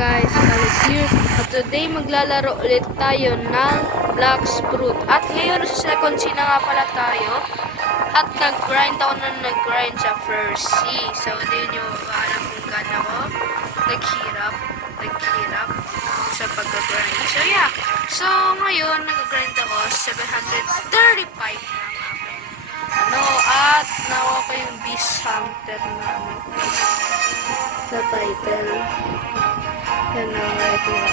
guys, Alex here. At today maglalaro ulit tayo ng Black Fruit. At ngayon sa second scene na nga pala tayo. At nag-grind ako na nag-grind sa first sea. So hindi nyo alam kung gaano ako naghirap sa pag-grind. So yeah. So ngayon nag-grind ako 735 lang ako. At nakuha ko yung Beast Hunter na sa title. Yan na, ito na.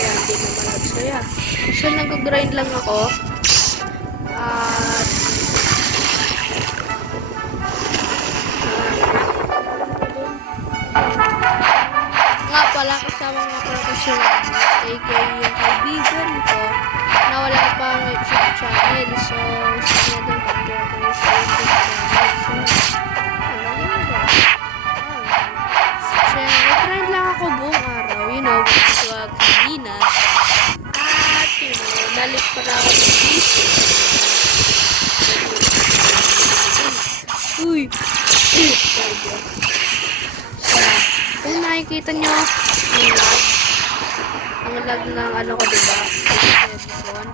Yan, di na malag. So, yeah. So, nag-grind lang ako. At, nga pala, kasama nga pala ko siya AK yung kaibigan ko na wala pang YouTube channel. So, siya na doon mag-grind sa YouTube channel. So, nag-grind lang ako buong araw. You know, swag kanina. At, you know, nalit pa na ako ng busy. Uy! So, kung nakikita nyo, ang lag ng ano ko, diba? Headphone.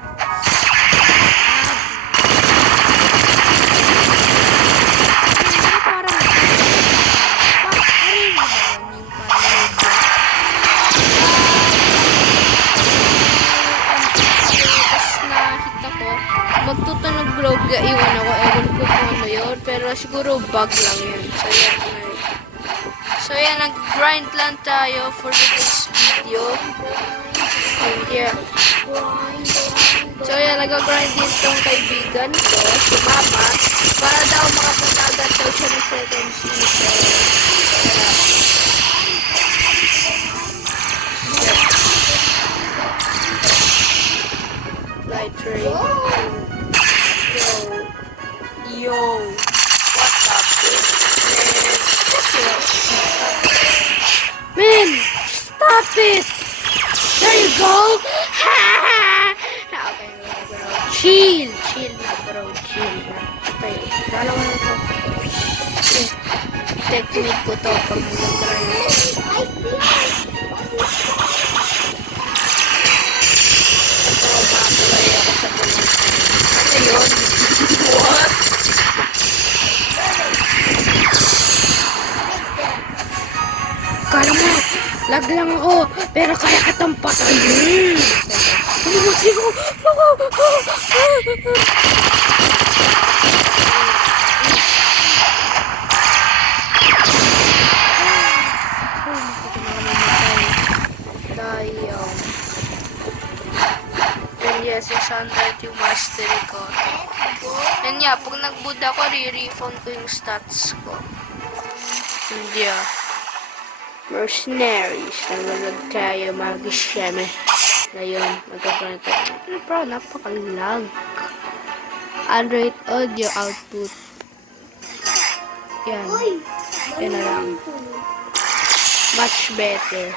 Magtutunog vlog, iwan ako, ewan ko kung ano yun, pero siguro bug lang yun. So yan, so yan, nag-grind lang tayo for today's video. And yeah. So yan, nag-grind din tong kaibigan ko, si Mama, para daw makapuntagan daw siya ng second season. Light train. Yo, what's up, man? Stop it! There you go! Okay, bro. Chill na, bro. Chill na. Okay, dalawa na to. Technique ko to pag mag-try. Ito, mapalay ako sa pulis. Ano yun? What? Kala mo, lag lang ako, pero kaya kitang patayin. Lumati ko. Dayaw. And yes, 600 yung mastery ko. And yeah, pag nag-boot ako, re-refund ko yung stats ko. And yeah. Mercenaries. Nagalag tayo mga gisyeme. Ngayon, magkakaroon tayo. Bro, napaka-lag. Android audio output. Yan. Yan na lang. Much better.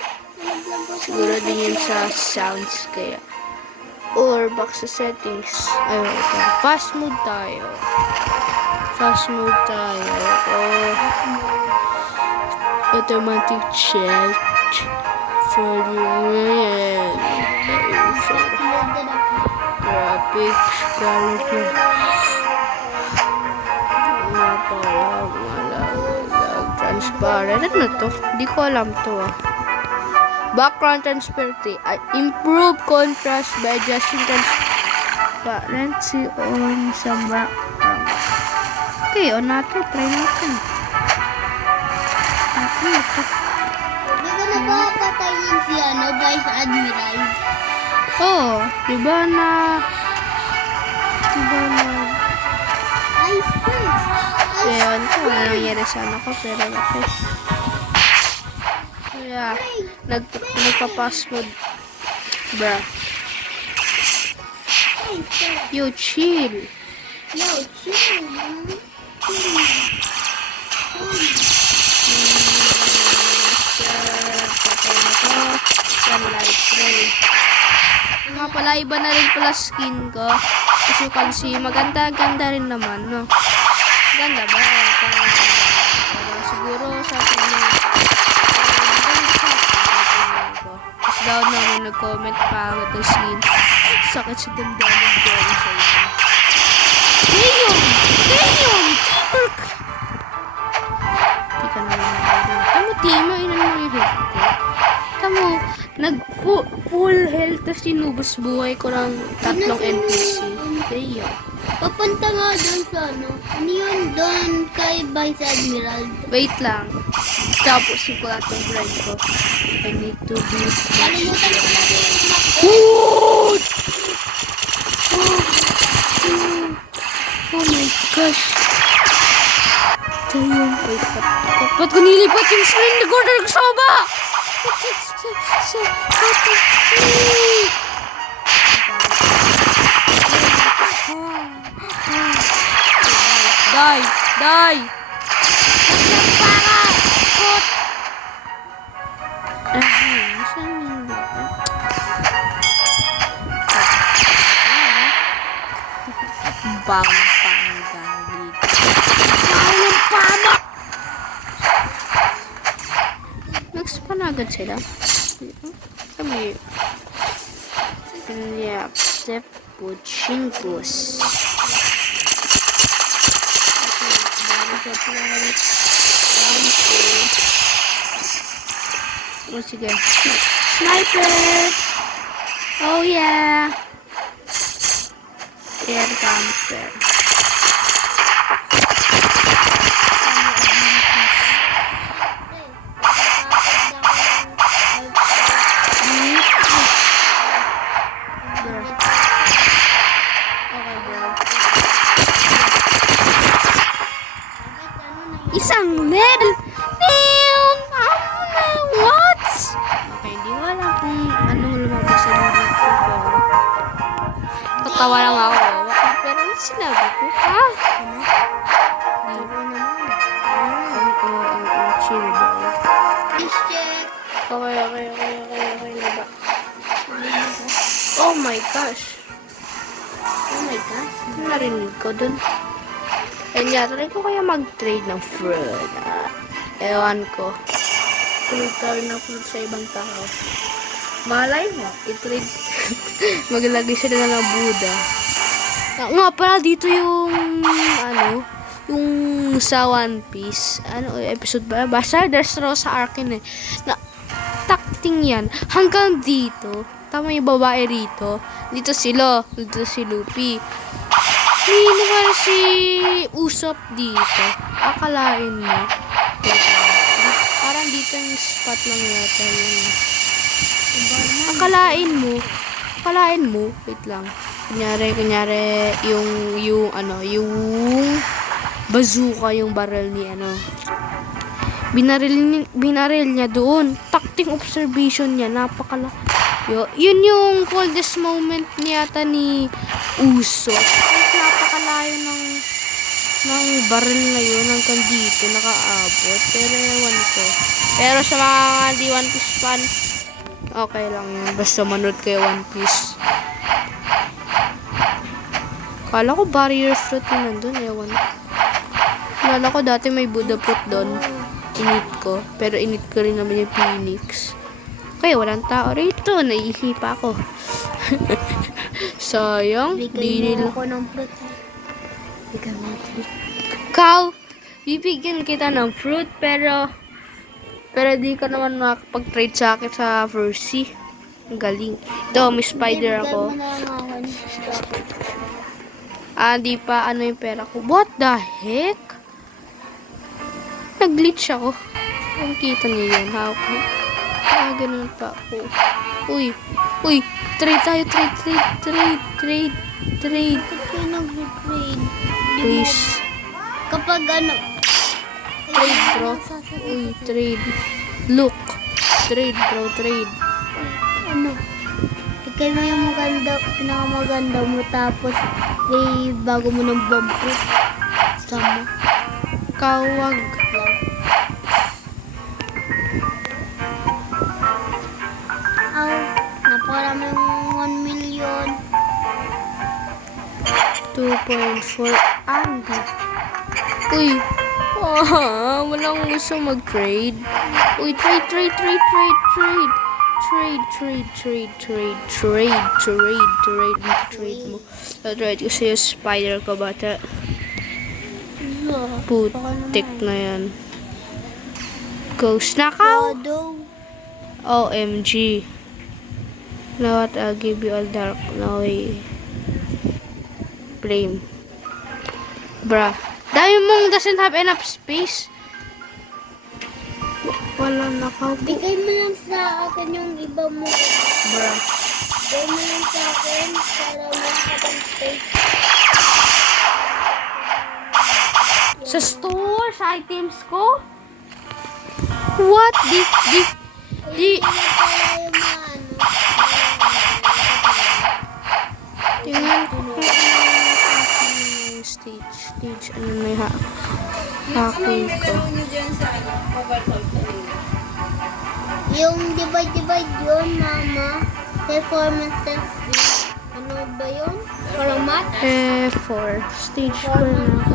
Siguro din yun sa sounds kaya. Or back sa settings. Ayun, ito. Fast mode tayo. Or automatic check for the graphics quality. Transparent. Ano to? Di ko alam to. Background transparency. Improve contrast by adjusting transparency on some background. Okay, on natin. Try natin. Hindi ko na ba patayin si Vice Admiral? Oo, diba na Vice first. yun, wala nangyari sa ano ko, pero okay. So yeah, nagpa-pass mode, bruh. Yo, chill. Nga pala, iba na rin pala skin ko. As you can see, maganda-ganda rin naman, no? Ganda ba? Pero siguro sa akin maganda sa akin ko. Tapos daw naman nag-comment pa ang scene. Sakit sa damdamin ko sa inyo. Damn! Teamwork! Di ka naman naganda. Tamo, teamer, inan mo yung health ko. Tamo, nag-full health tapos sinubos buhay ko ng tatlong NPC. Damn. Papunta nga doon sa ano. Ano yun doon kay Vice Admiral? Wait lang. Tapos yung ko atong grind ko. I need to be... Kalimutan ko na yung map. Oh! Oh my gosh. Damn. Wait, ba't ko nilipat yung screen na gordon ng soba? Die! Die! Bang ng galig. Bang ng pamak! Nagspanagan sila. Sabi. Yep. Step Puchinkos. Oh, sige. Sniper! Oh, yeah! Air counter. Okay, bro. Isang medal! Damn! What? Okay, hindi ko alam kung anong lumabas sa mga dito, pero tatawa lang ako. Pero ano sinabi ko? Ha? Ano? Hindi ko naman. Chill ba? Please check. Okay, diba? Oh my gosh. Oh my gosh. Narinig ko dun. Kanya, try ko kaya mag-trade ng fruit. Ewan ko. Trade na fruit sa ibang tao. Malay mo, i-trade. Maglagay sila ng Buddha. Nga pala dito yung yung sa One Piece. Episode ba? Basta Dressrosa sa Arkin eh. Na, takting yan. Hanggang dito. Tama yung babae rito. Dito sila. Dito si Luffy. May naman si Usopp dito. Akalain mo. Parang dito yung spot lang yata yun. Akalain mo. Wait lang. Kunyari, yung bazooka, yung barrel ni binaril niya doon. Tacting observation niya, yun yung coldest moment niyata ni Usopp. Napakalayo ng barrel na yun hanggang dito nakaabot. Pero ewan ko. Pero sa mga di One Piece fan, okay lang yun. Basta manood kayo One Piece. Kala ko barrier fruit yun nandun. Ewan. Kala ko dati may Buddha fruit doon. Init ko. Pero init ko rin naman yung Phoenix. Kaya walang tao rito. Naihipa ako. Sayang. Bigay mo ako ng fruit. Bigay mo ng fruit. Bibigyan kita ng fruit pero di ka naman makapag-trade sa akin sa Versi. Ang galing. Ito, may spider ako. Bigay mo na lang ako ng fruit. Di pa yung pera ko. What the heck? Nag-glitch ako. Ang kita niyo yun. Ganun pa ako. Uy. Trade tayo. Trade. Bakit kayo nag-trade? Please. Kapag Trade, bro. Uy, trade. Look. Trade, bro. Trade. Ikay mo yung pinakamaganda mo tapos bago mo ng bomb fruit. Sama. Kawag. Napakaraming 1 million. 2.4 Andy. Uy! Walang gusto mag-trade. Uy, trade mo. Trade ko sa'yo, spider ka bata. Putik na yan. Ghost nakaw! Shadow. OMG. Now what, I'll give you all dark. No way. Flame. Bruh. Dami mong doesn't have enough space. Wala nakaw. Bigay mo lang sa akin yung iba mo. Bruh. Bigay mo lang sa akin para makakapang space. Sa store, sa items ko? What? Di. Hindi pala yung mga ano. Tingnan ko kung ano yung stage. Ano may hakoy ko. Yung divide yun, mama. Performances. Ano ba yun? Parang math? 4. Stage 4 na ako.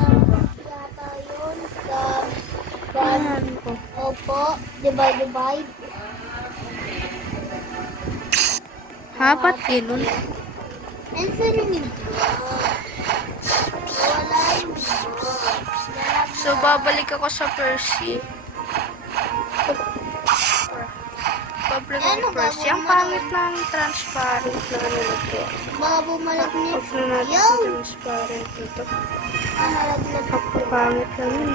Yata yun. Sa opo. Divide. Hapat yun. And saan yung iba? Wala yung So, babalik ako sa Percy. Babalik ako sa Percy. Ang pangit ng transparent na ano na to. mga bumalik ni Off na natin Yo! yung transparent dito. Nalaglag ako. Pangit lang yun.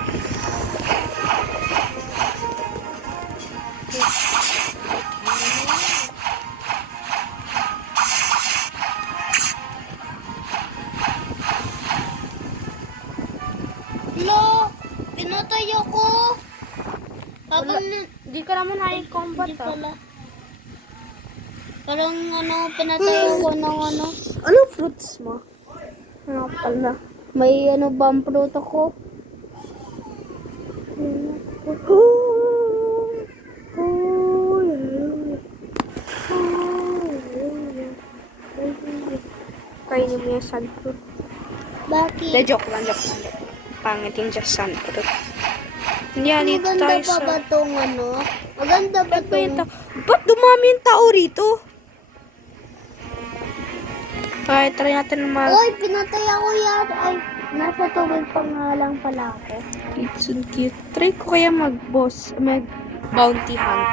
Lo! Pinatay ako! Habang Di ka naman high-combat hindi pala. Parang ano, pinatay ako ng ano. Ano fruits mo? Ano pala? May ano, bomb fruit ako. Kainin mo yung sunfruit. Bakit? Joke lang. Pangit yung just sunfruit. Hindi, dito Maganda tayo pa sa... ba tong ano? Maganda ba Ba't ba yung tong... Ba't dumami yung tao rito? Okay, try natin mag... Uy, pinatay ako yata. Ay, nasa tubig pa nga lang pala ako. It's so cute. Try ko kaya mag-bounty hunt.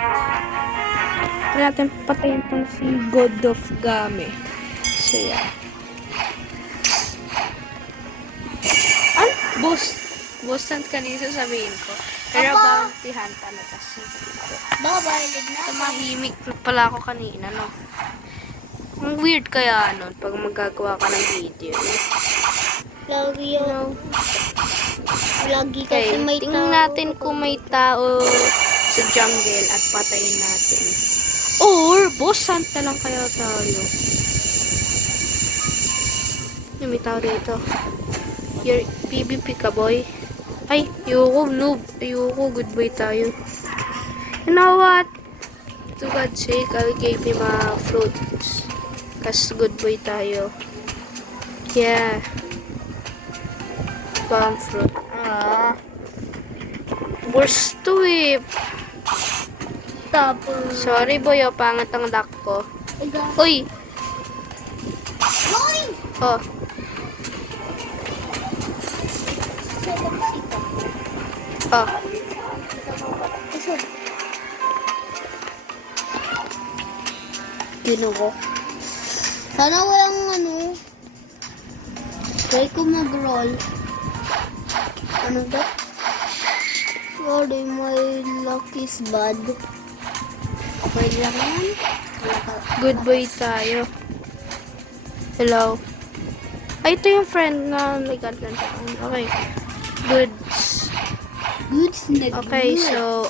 Try natin patayin tong si God of Game. So, yeah. Boss hunt kanina sasabihin ko. Pero Apa? bounty hunt na kasi. Bye-bye, good night. Tumahimik pala ako kanina, no? Ang weird kaya, no? Pag magagawa ka ng video. Lagi yun. Lagi Okay, kasi may tingnan tao. natin kung may tao sa jungle at patayin natin. Or, boss hunt na lang kaya tayo. May tao dito. Your PvP ka, boy. Ay, ayoko, noob. Ayoko, goodbye tayo. You know what? To God's sake, I'll give him a fruits. Kasi goodbye tayo. Yeah. Bomb fruit. Worst to eh. Tapos. Sorry boy, pangit ang luck ko. Iga. Uy! Hoy! Oh, oh. Ginuko. Sana walang ano. Try ko mag-roll. Ano ba? Sorry, my luck is bad. Okay lang yan. Goodbye tayo. Hello. Ay, ito yung friend na nag-adlan taon. Okay. Goods. Goods na Okay, good. so,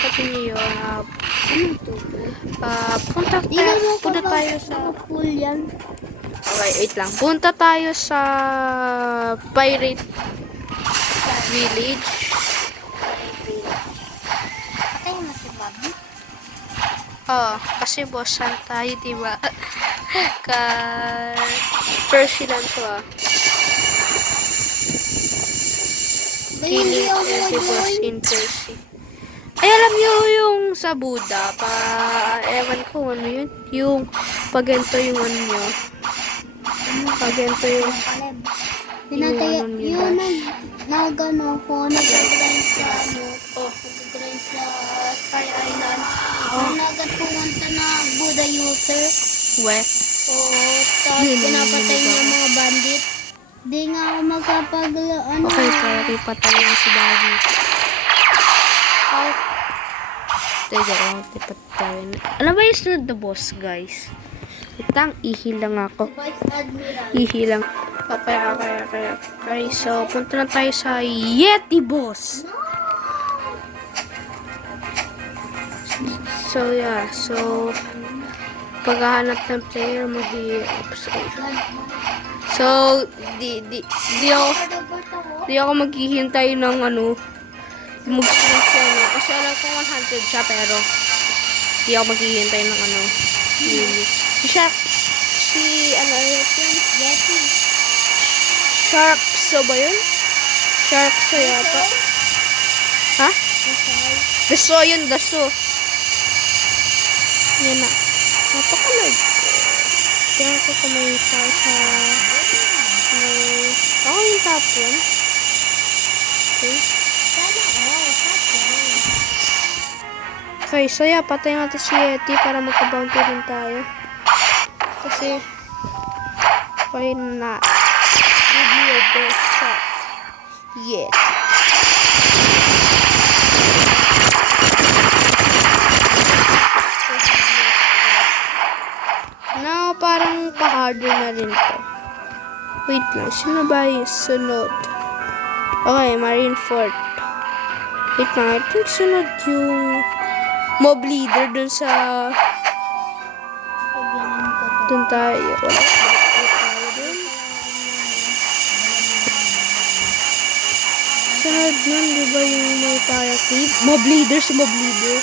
continue. Ano to? Punta tayo sa... Pool yan. Okay, wait lang. Punta tayo sa Pirate Village. Patay mo si Bobby. Oh, kasi bossan tayo, diba? First lang to, ah. hindi killing ako every boss join. in Percy. Ay, alam nyo yung sa Buddha, ewan ko ano yun, yung pagento yung ano nyo, pagento yung, Pinatay, ano niya, yun dash. nagano ko, nag-grind sa ano, Oh, nag-grind sa Sky Island. Nagat pumunta na Buddha user. we, Oo, tapos pinapatay niya mga bandit. Di nga ako ano. okay, kaya ipatayin si Daddy. Teka lang, ipatayin. Ano ba yung sunod na boss, guys? Itang ihilang ako. Vice Admiral. Ihilang. Okay, so, punta na tayo sa Yeti boss. So, yeah. So, paghahanap ng player, mahirap. So, di ako maghihintay ng ano, mag-strike siya, no? Kasi alam ko 100 siya, pero di ako maghihintay ng ano, ano yun? Yeti. Sharkso ba yun? Sharkso yata. Ha? Daso yun, daso. Yan na. Napakalag. Tingnan ko kung may tao sa... Ako yung top 1. Okay. Okay, so yeah, patay natin si Yeti para magka-bounty rin tayo. Kasi, why not? Give me your best shot. Yeti. Now, parang pa-harder na rin to. Wait lang, sino ba yung sunod? Okay, Marineford. Wait lang, I think sunod yung mob leader dun sa... Dun tayo. Wala tayo dun. Sunod nun, di ba yung may paraclip? Mob leader, si mob leader.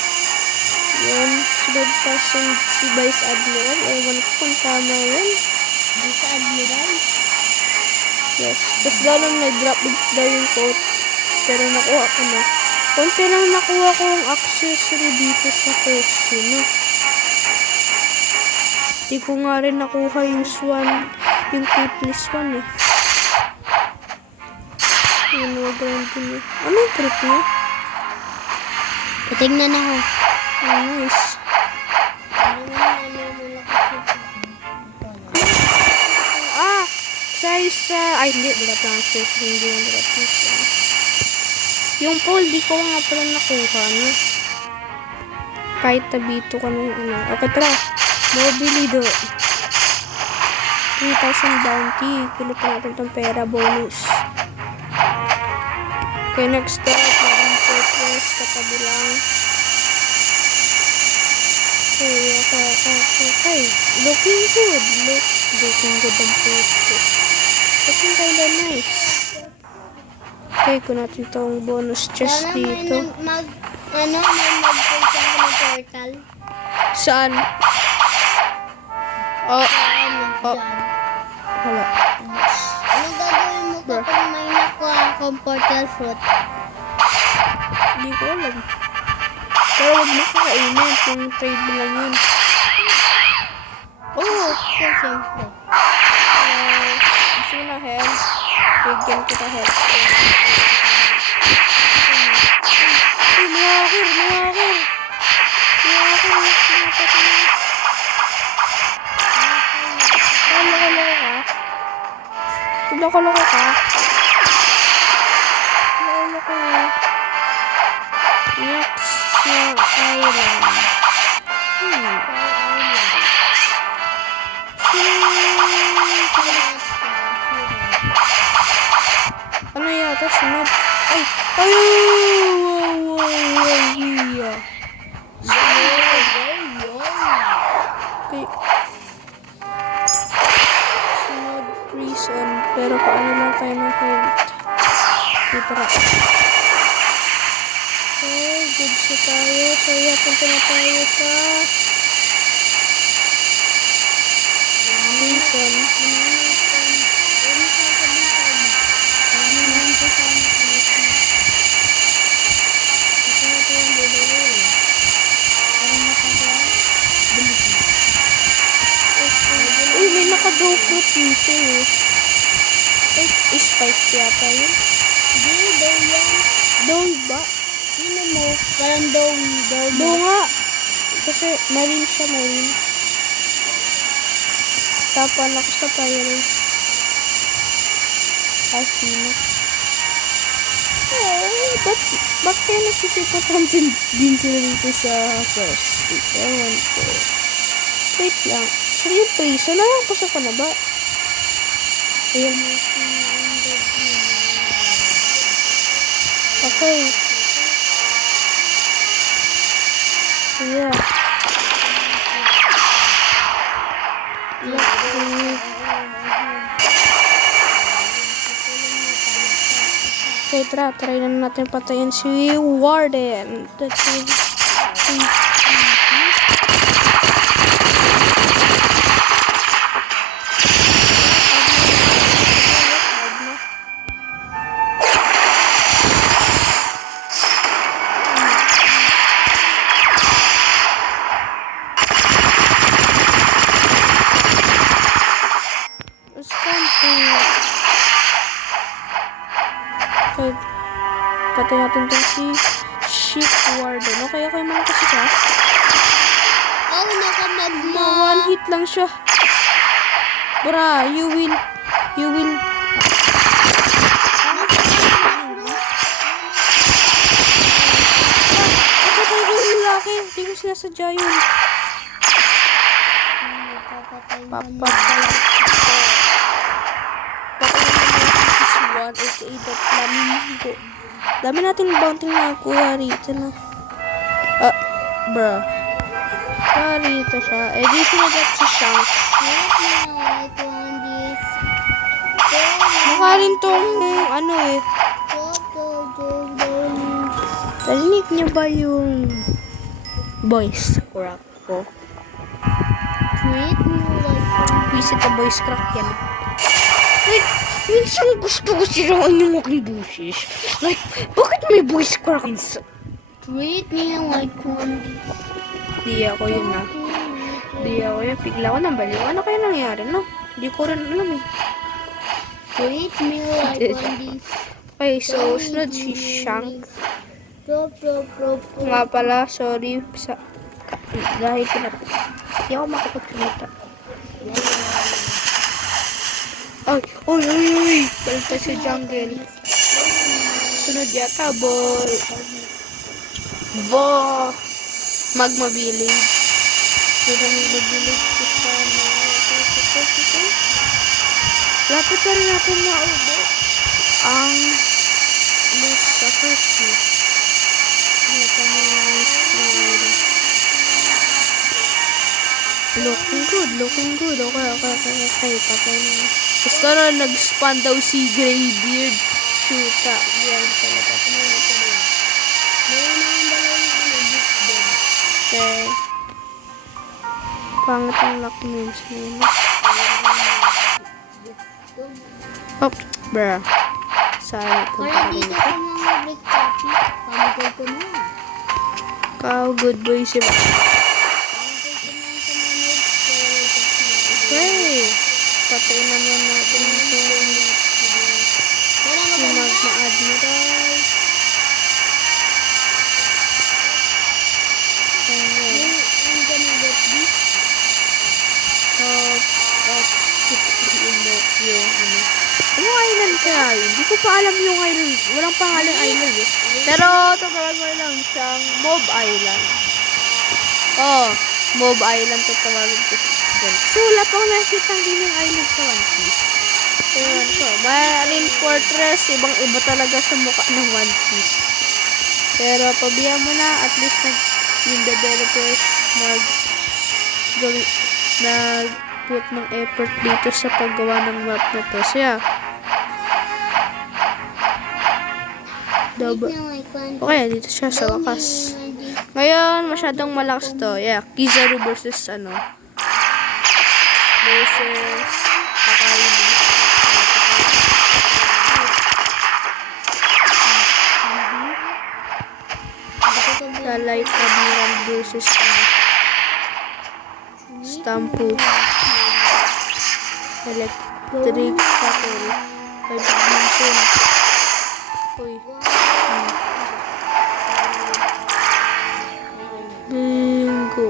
Yan, sunod pa si Vice Admiral. Ewan ko kung tama yun. Vice Admiral? Yes. Tapos gano'n nag-drop daw yung quote. Pero nakuha ko na. Konti lang nakuha ko ang accessory dito sa Percy, no? Di ko nga rin nakuha yung swan. Yung cape ni swan, eh. Yung mga grande niya. Ano yung trip niya? Patignan ako. Oh, nice. Ah! Ay, hindi. Drop lang accessory. Hindi yung drop niya. Yung pole, di ko nga pala nakuha, no? Kahit tabito ka na yung ano. Okay, tara. Mobilido. 3,000 bounty. Kilip natin itong pera bonus. Okay, next step. Maraming fortress. Katabi lang. Okay. Looking good. Looking good ang puto. Looking kinda nice. Okay, kung natin itong bonus chest dito. May mag-punta ka ng portal. Saan? Oh, Dyan. wala. Anong gagawin mo kapag may nakuha akong portal fruit? Hindi ko alam. Pero huwag mo kakainin kung trade mo lang yun. Oh! Kung siyempre. Gusto mo na health? Bigyan kita health. Ay, may hakir! Loko-loko ka? Loko-loko ka? Next na island. Ano yata? Sunod? Ay! Okay. Sunod prison. Pero paano lang tayo ng health? Dito ra. Okay, good siya tayo. So, yeah, punta na tayo sa prison. Dough fruit missing eh. Ay, spike yata yun. Hindi, daw yan. Dough ba? Sino mo? Parang daw Dough nga. Kasi marine siya, marine. Tapan ako sa pirate. Sino? Ba't kayo nagsisipatan din sila dito sa first week? Ewan ko. Wait lang. Saan yung prison? Nakapasa ka na ba? Ayan. Okay. Yeah. Okay, try na natin patayin si Warden. That's it. Okay. Patay natin itong si Chief Warden. Okay, malakas siya. Oh, nakamagma. One hit lang siya. Bra, you win. Napatay ko yung lalaki. Hindi ko sinasadya yun. Papatay ko. Patay naman si 1 aka The Flamingo. Dami natin bounty na nakuha rito na. Bruh. Rito siya. Eh, di sinagat si Shanks. Mukha rin tong ano eh. Narinig niyo ba yung voice crack ko? Treat me like Visit the voice crack yan. Like, minsan gusto ko siraan yung aking boses. Like, bakit may voice crack? treat me like one. Di ako yun ah. Di ako yun. Bigla ko nang baliw. Ano kaya nangyari no? Di ko rin alam eh. Treat me like one. Okay, so sunod si Shank. Pro. Nga pala, sorry sa... Dahil di ako makapagsalita. Oy! Balita sa jungle. Sunod yata, boy. Magma Village. Magma Village ko sana. Lapit na rin natin maubo ang list sa first week. Looking good. Okay. Patay na. Basta na nag-spawn daw si Greybeard. Shoota. Yan talaga. Okay. Pangit ang lock names nila. Oh, bruh. Sana ito. Kaya dito sa mga break topic, pamigay ko na. Good boy si Okay. Patay naman natin itong si Magma Admiral. Anong island kaya yun? Hindi ko pa alam yung island. Walang pangalang island eh. Pero tatawag mo lang siyang Mob Island. Mob Island tatawagin ko dyan. So wala pa ako nakikita din yung island sa One Piece. Ewan ko. Marine Fortress, ibang-iba talaga sa mukha ng One Piece. Pero pabiyan mo na, at least yung developers nag-put ng effort dito sa paggawa ng map na to. So yeah. Okay, dito siya sa wakas. Ngayon, masyadong malakas to. Yeah, Kizaru versus Akainu. The Light Admiral versus Stampo. Electric Tackle. 5 ignition. Uy. Bingo.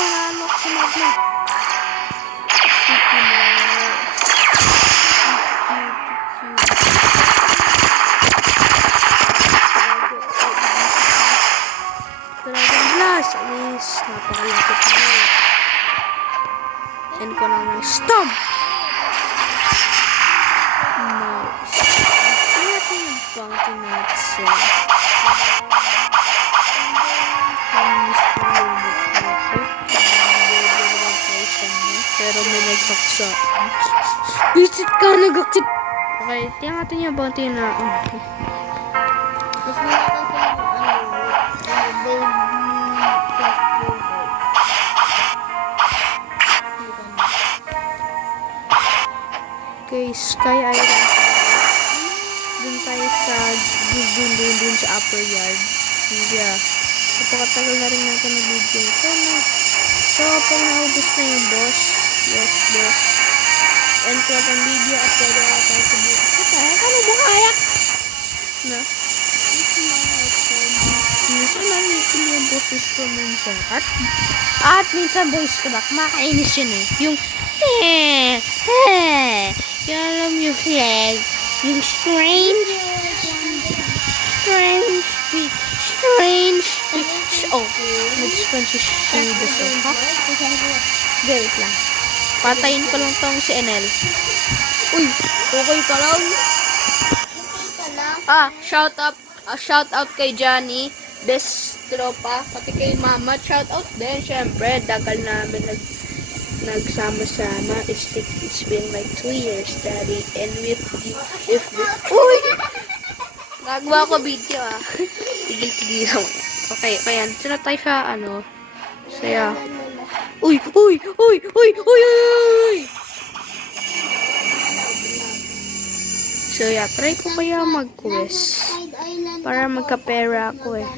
Nanok sa magma. Dragon Blast! Alis! Napakalapit na. End ko lang ng stomp! Nice. Hindi natin yung bounty nuts. Pero may nagkaksa. Visit ka! Nagkaksit! Okay, tingnan natin yung bounty na. Okay. Gusto nila kasi Okay, Sky Island. Dun tayo sa dun sa upper yard. Yeah. Napakatagal na rin natin na video. So, pag naubos na yung boss. Yes, boss. End ko ang video at pwede na tayo sa bukas. Ano mo kaya? Na? Minsan narinig yung boses ko minsan. At minsan voice ko back. Makainis yun eh. Yung yung alam yung flag. Yung strange oh, nag-sponge siya dito. Ha? Wait lang. Patayin ko lang tong si Enel. Uy, okay ka lang? Shout out kay Johnny, best tropa, pati kay Mama, shout out din. Syempre, dagal namin nagsama-sama. It's been like 2 years, Daddy, and uy! Nagawa ko video Tigil lang. Okay, kaya sino tayo sa saya. Uy! So yeah, try ko kaya mag-quest para magka-pera ako eh.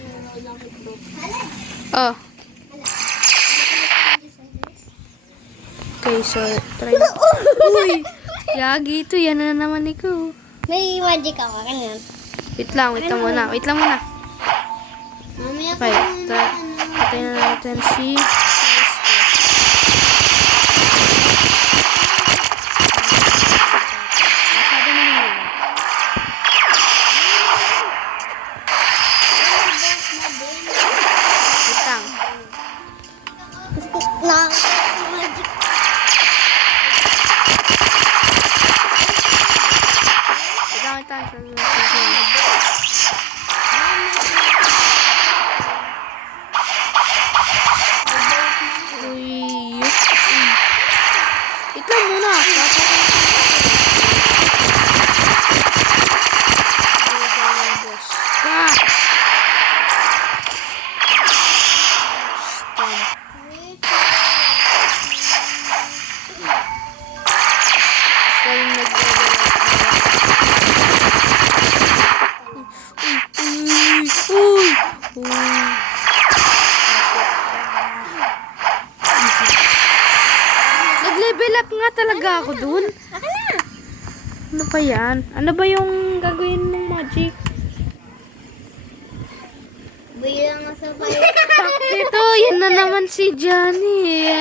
Oh. Okay, so try na. Uy! Yagi ito, yan na naman ikaw. may magic ako kanyan. Wait lang muna. Mamaya Okay, patayin na natin si masyado na yun. Wait lang. Magic. Uy. Ikaw muna. Nag-level up nga talaga ako dun. Ano ba yan? Ano ba yung gagawin mong magic? Bilang nga sa bayo. Ito, yan na naman si Johnny.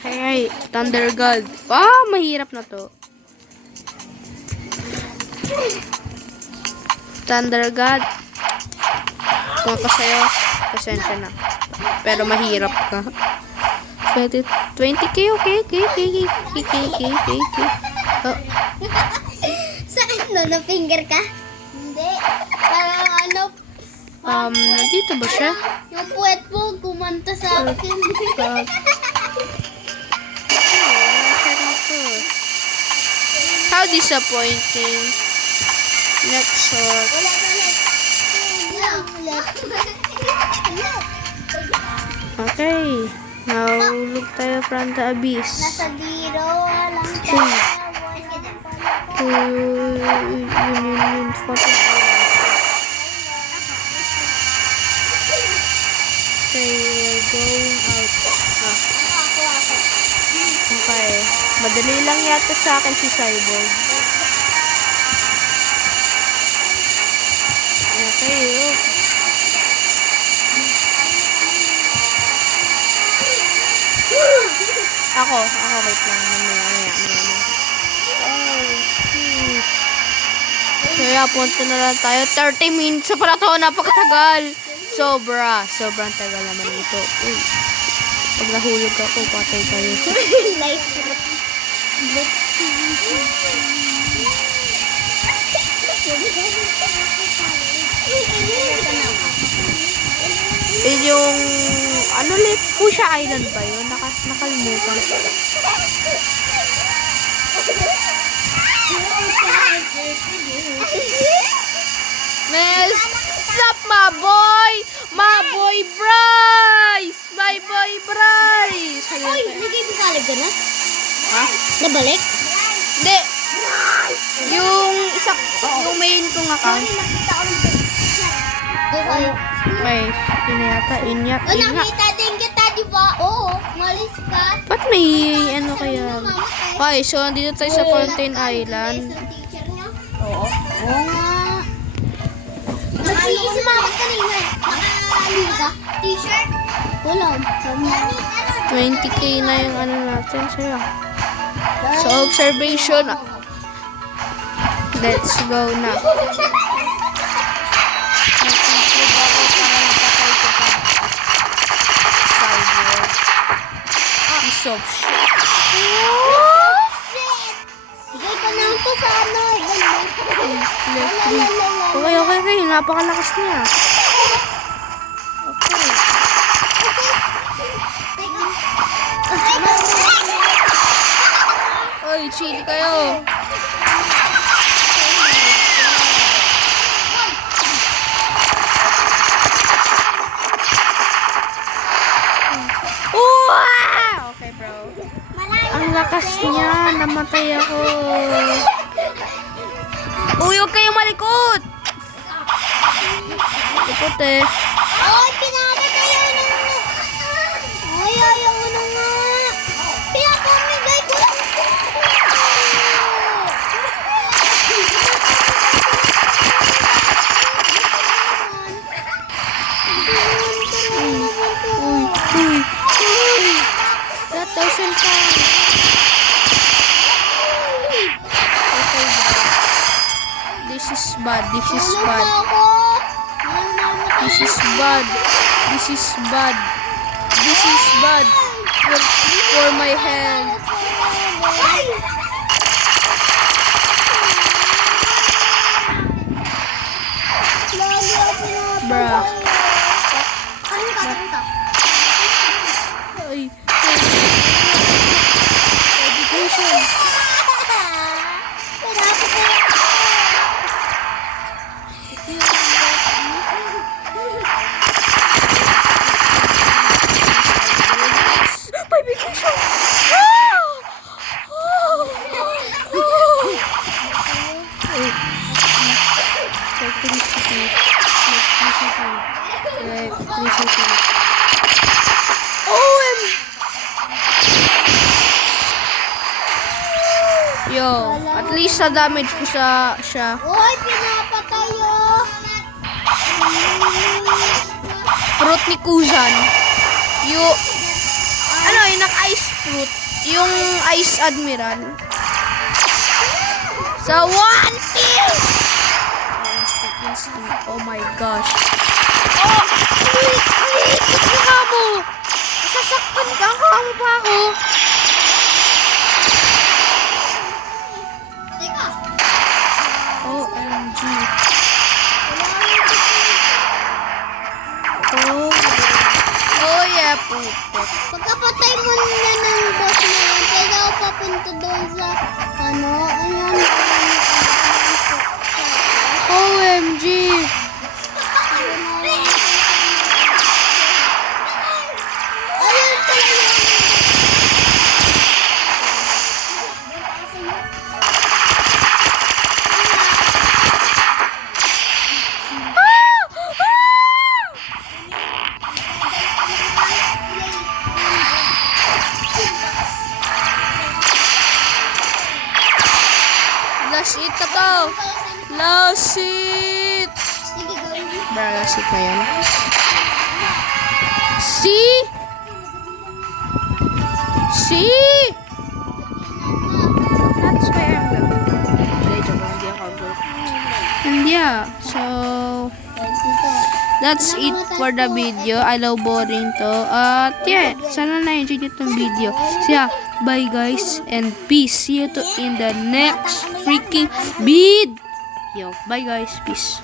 Okay, Thunder God. Mahirap na to. Thunder God. Kung ako sa'yo, pasensya na. Pero mahirap ka. 20k, okay. Oh. Sa ano, na-finger ka? Hindi. Parang Nandito ba siya? yung puwet mo kumanta sa akin. How disappointing. Next shot. Ulit. Okay. Nahulog tayo from the abyss. Nasa zero lang Uy. tayo. Yun, fucking okay, we're going out. Okay. Madali lang yata sa akin si Cyborg. Okay, oh. Ako, wait lang. Mamaya. Kaya punta na lang tayo. 30 minutes sa pala to. Napakatagal. Sobrang tagal naman ito. Uy. Pag nahulog ako, patay tayo. Life. Yung, ano ulit? Fuchsia Island ba yun? Nakalimutan. Miss, what's up, my boy? My boy Bryce! My boy Bryce! Uy, nag-ibig ka na? Ha? Nabalik? Hindi. Yung isa, yung main kong account. Okay. Okay, inyak. O, nakita din kita, di ba? Oo, malis ka. Ba't may ano kaya? Okay, so dito tayo sa Fountain Island. Teacher niya? Oo. Oo nga. Nag-iisip si mama kanina. Nakakali ka? T-shirt? Wala. 20k na yung ano natin sa'yo. So, observation. Let's go na. Nag-improve ako para napatay ko ka. Cyborg. Piece of shit. Bigay ko na ito sa ano. Okay. Napakalakas niya. Okay. Oy, chill kayo. Wow! Okay, bro. Ang lakas niya. Namatay ako. Uy, huwag kayong malikot. Likot eh. Ay, pinamatay ako ng... Ay, ayaw mo na nga. Pinapamigay ko lang. Uy. That doesn't count. Okay, bro. This is bad. Tulog ako. This is bad. For my health. Ay! Lagi ako pinapatay. Bruh. Kanin ka. Ay. Education. Pinapatay ako. May biglang siya. Electricity. OM! Yo, at least sa damage ko sa siya. Uy, pinapatay oh. Fruit ni Kuzan. Yung, ano, yung naka-ice fruit. Yung Ice Admiral. Sa One Piece! Instinct. Oh my gosh. Oh! Mukha mo! Sasaktan ka! Kamo pa ako! Teka. OMG. Oh yeah, puto. Pagkapatay mo na ng boss na yan, kaya ako papunta doon sa, ano, ayan. OMG. Ayun sila Lasit! Sige, gawin mo. Bra, lasit na yun. See? See? That's why I'm the Hindi, joke lang. Hindi ako good. And yeah, so that's it for the video. I love boring to. At yeah, sana na-enjoy nyo itong video. So yeah, bye guys and peace. See you in the next freaking video. Bye guys, peace.